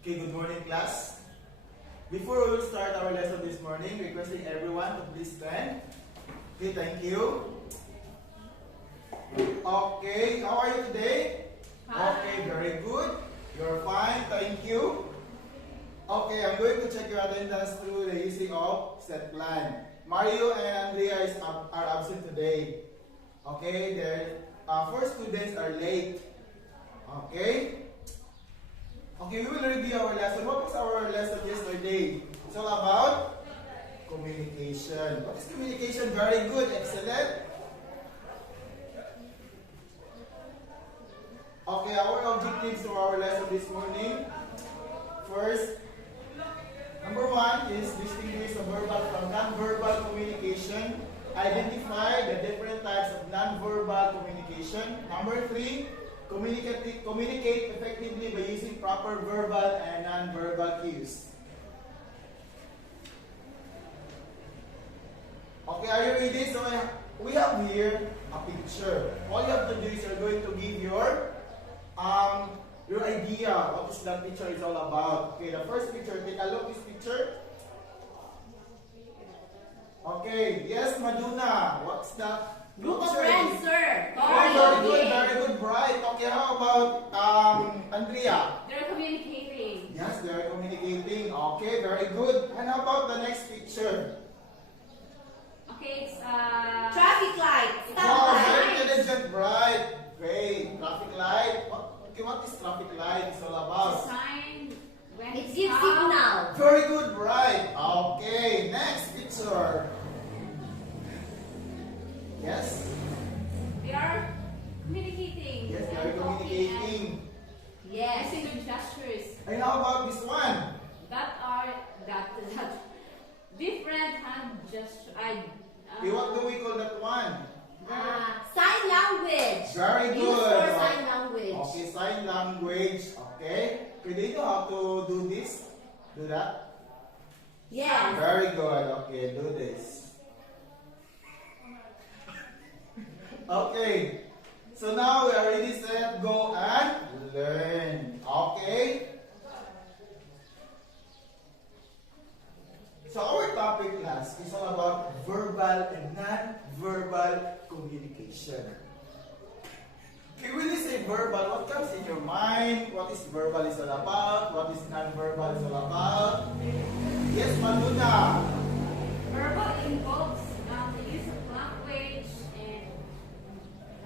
Okay, good morning class. Before we will start our lesson this morning, requesting everyone to please stand. Okay, thank you. Okay, how are you today? Fine. Okay, very good. You're fine, thank you. Okay, I'm going to check your attendance through the using of set plan. Mario and Andrea are absent today. Okay, their 4 students are late. Okay? Okay, we will review our lesson. What was our lesson yesterday? It's all about communication. What is communication? Very good, excellent. Okay, our objectives for our lesson this morning. First, number 1 is distinguish the verbal from non-verbal communication. Identify the different types of non-verbal communication. Number 3, communicate effectively by using proper verbal and non-verbal cues. Okay, are you ready? So we have here a picture. All you have to do is you're going to give your idea what is that picture is all about. Okay, the first picture, take a look at this picture. Okay, yes, Maduna, what's that? Group of friends, sir. Very good, Bright. Okay, how about Andrea? They're communicating. Yes, they are communicating. Okay, very good. And how about the next picture? Okay, it's Traffic light. Wow, Stop very light. intelligent, Bright. Okay, traffic light. What is traffic light? It's all about. sign when It it's gives up. signal. Very good, Bright. Okay, next picture. Yes? They are communicating. Yes, they are and talking communicating. and Yes. using the gestures And how about this one? that are that different hand gesture. Okay, what do we call that one? Sign language. Very Use good. for sign language. Okay, sign language. Okay. Okay, do you know how to do this? Do that? Yes. Very good. Okay, do this. Okay. So now we are ready, set, go and learn. Okay. So our topic class is all about verbal and non-verbal communication. Okay, when you say verbal, what comes in your mind? What is verbal is all about? What is non-verbal is all about? Yes, Manuna. Verbal involves the use of language and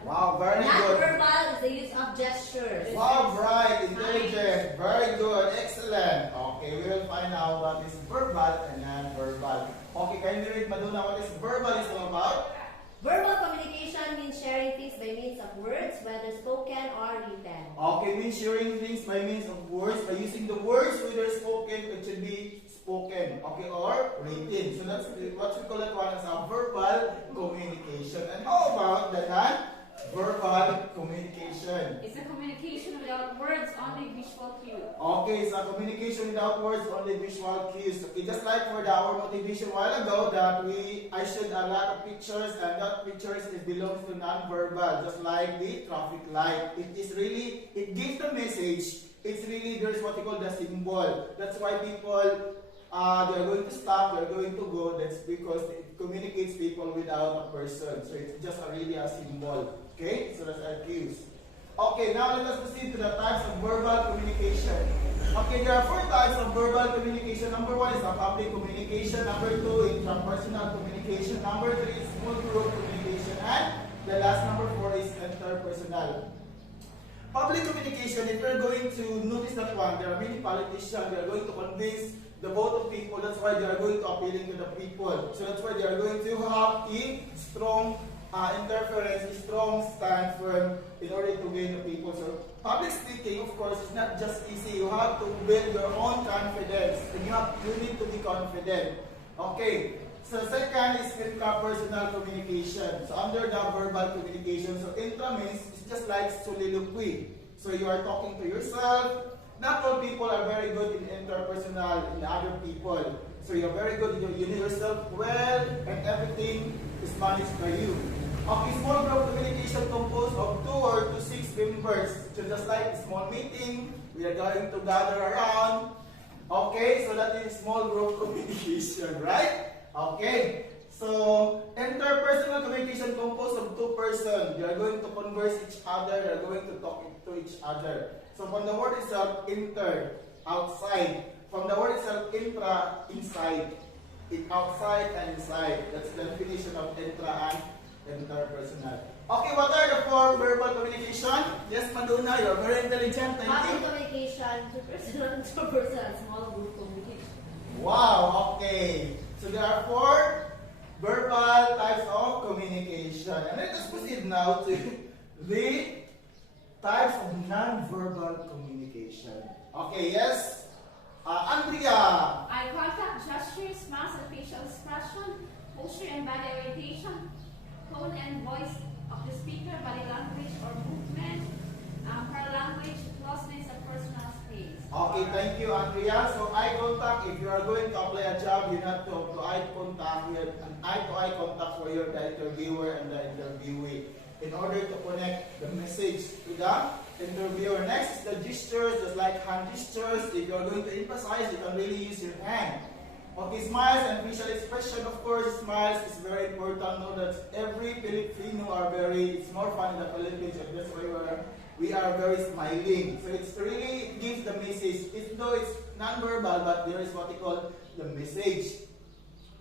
Wow, very good. Non-verbal is the use of gestures. Wow, bright, intelligent, very good, excellent. Okay, we will find out what is verbal and non-verbal. Okay, can you read, Maduna, what is verbal is all about? Verbal communication means sharing things by means of words, whether spoken or written. Okay, means sharing things by means of words. By using the words, whether spoken, it should be spoken, okay, or written. So that's what we call that one as a verbal communication. And how about the non-verbal communication? it's a communication without words, only visual cue. Okay, so communication without words, only visual cues. Okay, just like for our motivation a while ago that I showed a lot of pictures and that pictures it belongs to non-verbal, just like the traffic light. It gives the message. It's really, there's what you call the symbol. That's why people, they're going to stop, they're going to go. That's because it communicates people without a person. So it's just really a symbol. Okay, so that's our cues. Okay, now let us proceed to the types of verbal communication. Okay, there are 4 types of verbal communication. Number 1 is a public communication. Number 2, intrapersonal communication. Number 3 is small group communication. And the last number 4 is interpersonal. Public communication, if you're going to notice that one, there are many politicians, they are going to convince the vote of people. That's why they are going to appealing to the people. So that's why they are going to have a strong interference, a strong stand firm in order to gain the people. So public speaking, of course, is not just easy. You have to build your own confidence, and you need to be confident. Okay. So second is intrapersonal communication. So under the verbal communication, so intra means it's just like soliloquy. So you are talking to yourself. Not all people are very good in interpersonal in other people. So you're very good, you know yourself well, and everything is managed by you. Okay, small group communication composed of 2 or to 6 members. So just like small meeting, we are going to gather around. Okay, so that is small group communication, right? Okay, so interpersonal communication composed of two persons. They are going to converse each other, they are going to talk to each other. So from the word itself, inter, outside. From the word itself, intra, inside. Outside and inside. That's the definition of intra and interpersonal. Okay, what are the four verbal communication? Yes, Maduna, you're very intelligent. Thank Public you. communication, personal to personal, small group communication. Wow, okay. So there are four verbal types of communication. And let us proceed now to the types of non-verbal communication. Okay, yes? Andrea. Eye contact, gestures, smiles, and facial expression, posture and body orientation, tone and voice of the speaker, body language or movement, paralanguage, closeness of personal space. Okay, thank you, Andrea. So eye contact, if you are going to apply a job, you have to eye contact with an eye-to-eye contact for your the interviewer and the interviewee in order to connect the message to the interviewer. Next is the gestures, just like hand gestures. If you are going to emphasize, you can really use your hand. Okay, smiles and facial expression, of course, smiles is very important. Know that every Filipino are very, it's more fun in the Philippines, and that's why we are very smiling. So it's really, it gives the message. Though it's non-verbal, but there is what we call the message.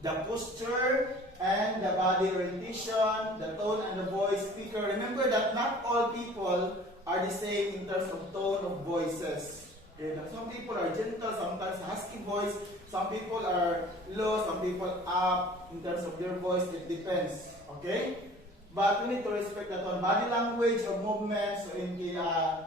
The posture and the body orientation, the tone and the voice speaker. Remember that not all people are the same in terms of tone of voices. Okay? Some people are gentle, sometimes husky voice. Some people are low, some people up in terms of their voice. It depends. Okay? But we need to respect that one. Body language or movement, so in the,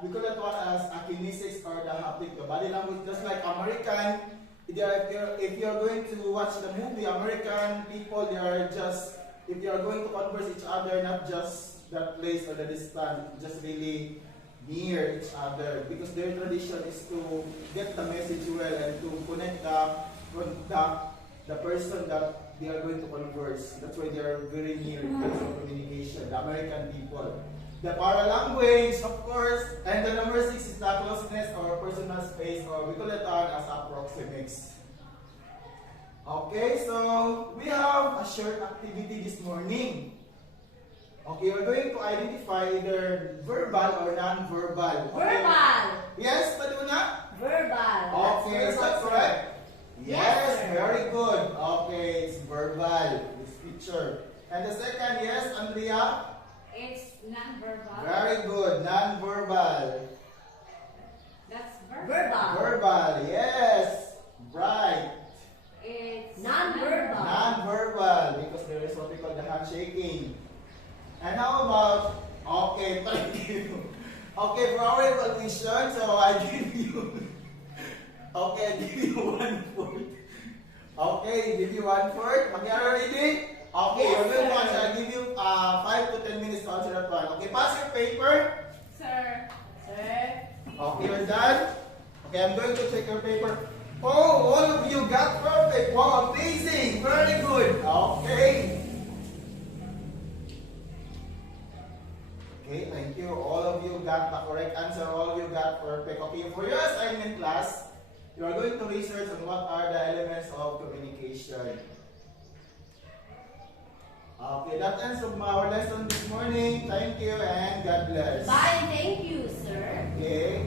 we call that one as a kinesics or the haptic. The body language, just like American, if you're going to watch the movie, American people, they are just, if you are going to converse each other, not just that place or the distance, just really near each other, because their tradition is to get the message well and to connect the person that they are going to converse. That's why they are very near in terms of communication, the American people. The paralanguage, of course, and the number 6 is the closeness or personal space, or we call it as approximates. Okay, so we have a short activity this morning. Okay, we're going to identify either verbal or non-verbal. Okay. Verbal. Yes, Maduna? Verbal. Okay, is that correct? Yes, very good. Okay, it's verbal, this picture. And the second, yes, Andrea? It's non-verbal. Very good, non-verbal. That's verbal. Verbal. Verbal, yes. Right. It's Non-verbal. Non-verbal, because there is what we call the handshaking. And how about, okay, thank you. Okay, for our evaluation, so I give you, okay, I give you 1/4. Okay, give you 1/4. Okay, are you ready? Okay, Yes, you're going to sir. answer. I'll give you 5 to 10 minutes to answer that one. Okay, pass your paper. Sir. Sir. Okay, you're done. Okay, I'm going to check your paper. Oh, all of you got perfect. Wow, amazing. Very good. Okay. Okay, thank you. All of you got the correct answer. All of you got perfect. Okay, for your assignment class, you are going to research on what are the elements of communication. Okay, that ends of our lesson this morning. Thank you and God bless. Bye. Thank you, sir. Okay.